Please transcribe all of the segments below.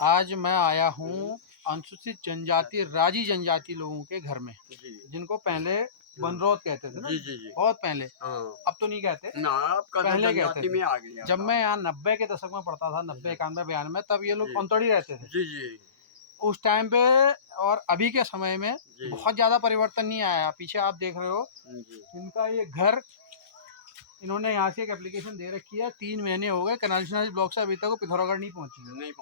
आज मैं आया हूँ अनुसूचित जनजाति राजी जनजाति लोगों के घर में, जिनको पहले बनरोध कहते थे ना। जी। बहुत पहले, हाँ। अब तो नहीं कहते ना, अब पहले कहते जनजाति थे। में आ गया जब था। मैं यहाँ 90 के दशक में पढ़ता था, 90 91 92 तब ये लोग अंतड़ी रहते थे जी। उस टाइम पे। और अभी के समय में बहुत ज़्यादा परिवर्तन नहीं आया। पीछे आप देख रहे हो इनका ये घर, इन्होंने यहाँ से एक एप्लीकेशन दे रखी है। 3 महीने हो गए कनाल ब्लॉक से अभी तक वो पिथौरागढ़ नहीं पहुँची।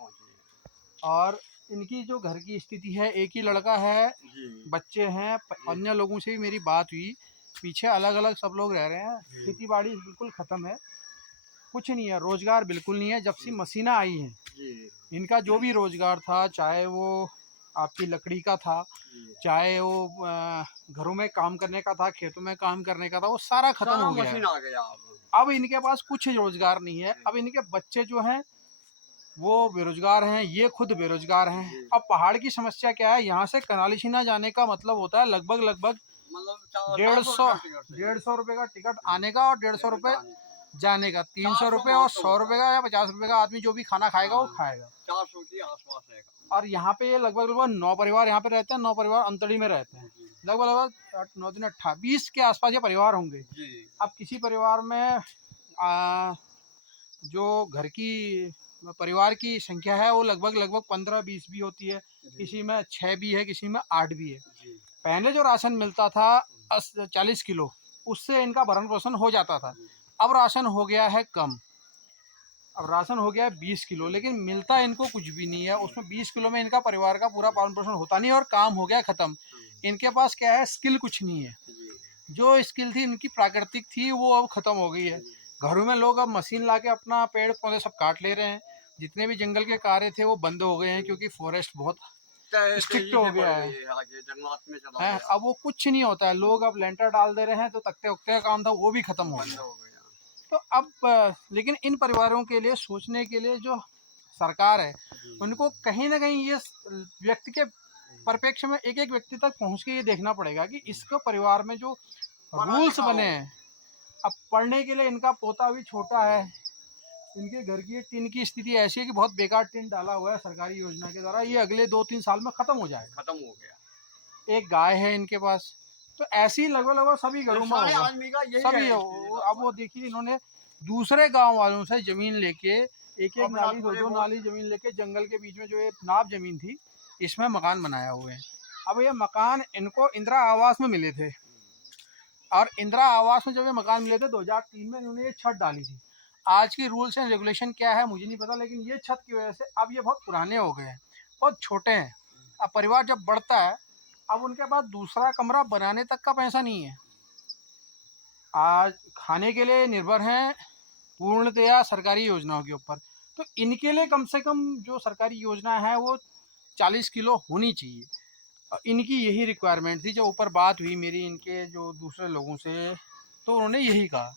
और इनकी जो घर की स्थिति है, एक ही लड़का है, बच्चे हैं। अन्य लोगों से भी मेरी बात हुई, पीछे अलग अलग सब लोग रह रहे हैं। खेती बाड़ी बिल्कुल ख़त्म है, कुछ नहीं है, रोज़गार बिल्कुल नहीं है। जब से मशीनें आई हैं, इनका जो भी रोज़गार था, चाहे वो आपकी लकड़ी का था, चाहे वो घरों में काम करने का था, खेतों में काम करने का था, वो सारा ख़त्म हो गया है। अब इनके पास कुछ रोज़गार नहीं है। अब इनके बच्चे जो हैं वो बेरोजगार हैं, ये खुद बेरोजगार हैं। अब पहाड़ की समस्या क्या है, यहाँ से कनाली सीना जाने का मतलब होता है लगभग 150 रुपये का टिकट आने का और 150 रुपये जाने का। 300 रुपये और 100 रुपये का या 50 रुपये का आदमी जो भी खाना खाएगा वो खाएगा। 400 के आसपास है। और यहाँ पे ये लगभग 9 परिवार यहाँ पे रहते हैं। 9 परिवार अंतड़ी में रहते हैं। लगभग 9 दिन 20 के आसपास ये परिवार होंगे। अब किसी परिवार में जो घर की परिवार की संख्या है वो लगभग 15-20 भी होती है, किसी में 6 भी है, किसी में 8 भी है। पहले जो राशन मिलता था 40 किलो, उससे इनका भरण पोषण हो जाता था। अब राशन हो गया है कम, अब राशन हो गया है 20 किलो, लेकिन मिलता इनको कुछ भी नहीं है। उसमें 20 किलो में इनका परिवार का पूरा पालन पोषण होता नहीं और काम हो गया ख़त्म। इनके पास क्या है, स्किल कुछ नहीं है। जो स्किल थी इनकी प्राकृतिक थी वो अब ख़त्म हो गई है। घरों में लोग अब मशीन ला के अपना पेड़ पौधे सब काट ले रहे हैं। जितने भी जंगल के कार्य थे वो बंद हो गए हैं, क्योंकि फॉरेस्ट बहुत स्ट्रिक्ट हो गया है। अब वो कुछ नहीं होता है। लोग अब लेंटर डाल दे रहे हैं, तो तख्ते उख्ते का काम था वो भी ख़त्म हो गया। तो अब लेकिन इन परिवारों के लिए सोचने के लिए जो सरकार है, उनको कहीं ना कहीं ये व्यक्ति के परिप्रेक्ष्य में एक एक व्यक्ति तक पहुंच के ये देखना पड़ेगा कि इसको परिवार में जो रूल्स बने हैं। अब पढ़ने के लिए इनका पोता भी छोटा है, इनके घर की टिन की स्थिति ऐसी है कि बहुत बेकार टिन डाला हुआ है सरकारी योजना के द्वारा। ये अगले 2-3 साल में ख़त्म हो जाएगा। खत्म हो गया। एक गाय है इनके पास, तो ऐसे ही लगभग सभी घरों में होगा, सभी हो। अब वो देखिए इन्होंने दूसरे गांव वालों से ज़मीन लेके एक नाली 2-2 नाली ज़मीन लेके जंगल के बीच में जो ये नाप ज़मीन थी, इसमें मकान बनाया हुए हैं। अब ये मकान इनको इंदिरा आवास में मिले थे, और इंदिरा आवास में जब ये मकान मिले थे 2003 में, इन्होंने ये छत डाली थी। आज की रूल्स एंड रेगुलेशन क्या है मुझे नहीं पता, लेकिन ये छत की वजह से अब ये बहुत पुराने हो गए हैं, बहुत छोटे हैं। अब परिवार जब बढ़ता है, अब उनके पास दूसरा कमरा बनाने तक का पैसा नहीं है। आज खाने के लिए निर्भर हैं पूर्णतया सरकारी योजनाओं के ऊपर। तो इनके लिए कम से कम जो सरकारी योजना है वो 40 किलो होनी चाहिए। और इनकी यही रिक्वायरमेंट थी। जो ऊपर बात हुई मेरी इनके जो दूसरे लोगों से, तो उन्होंने यही कहा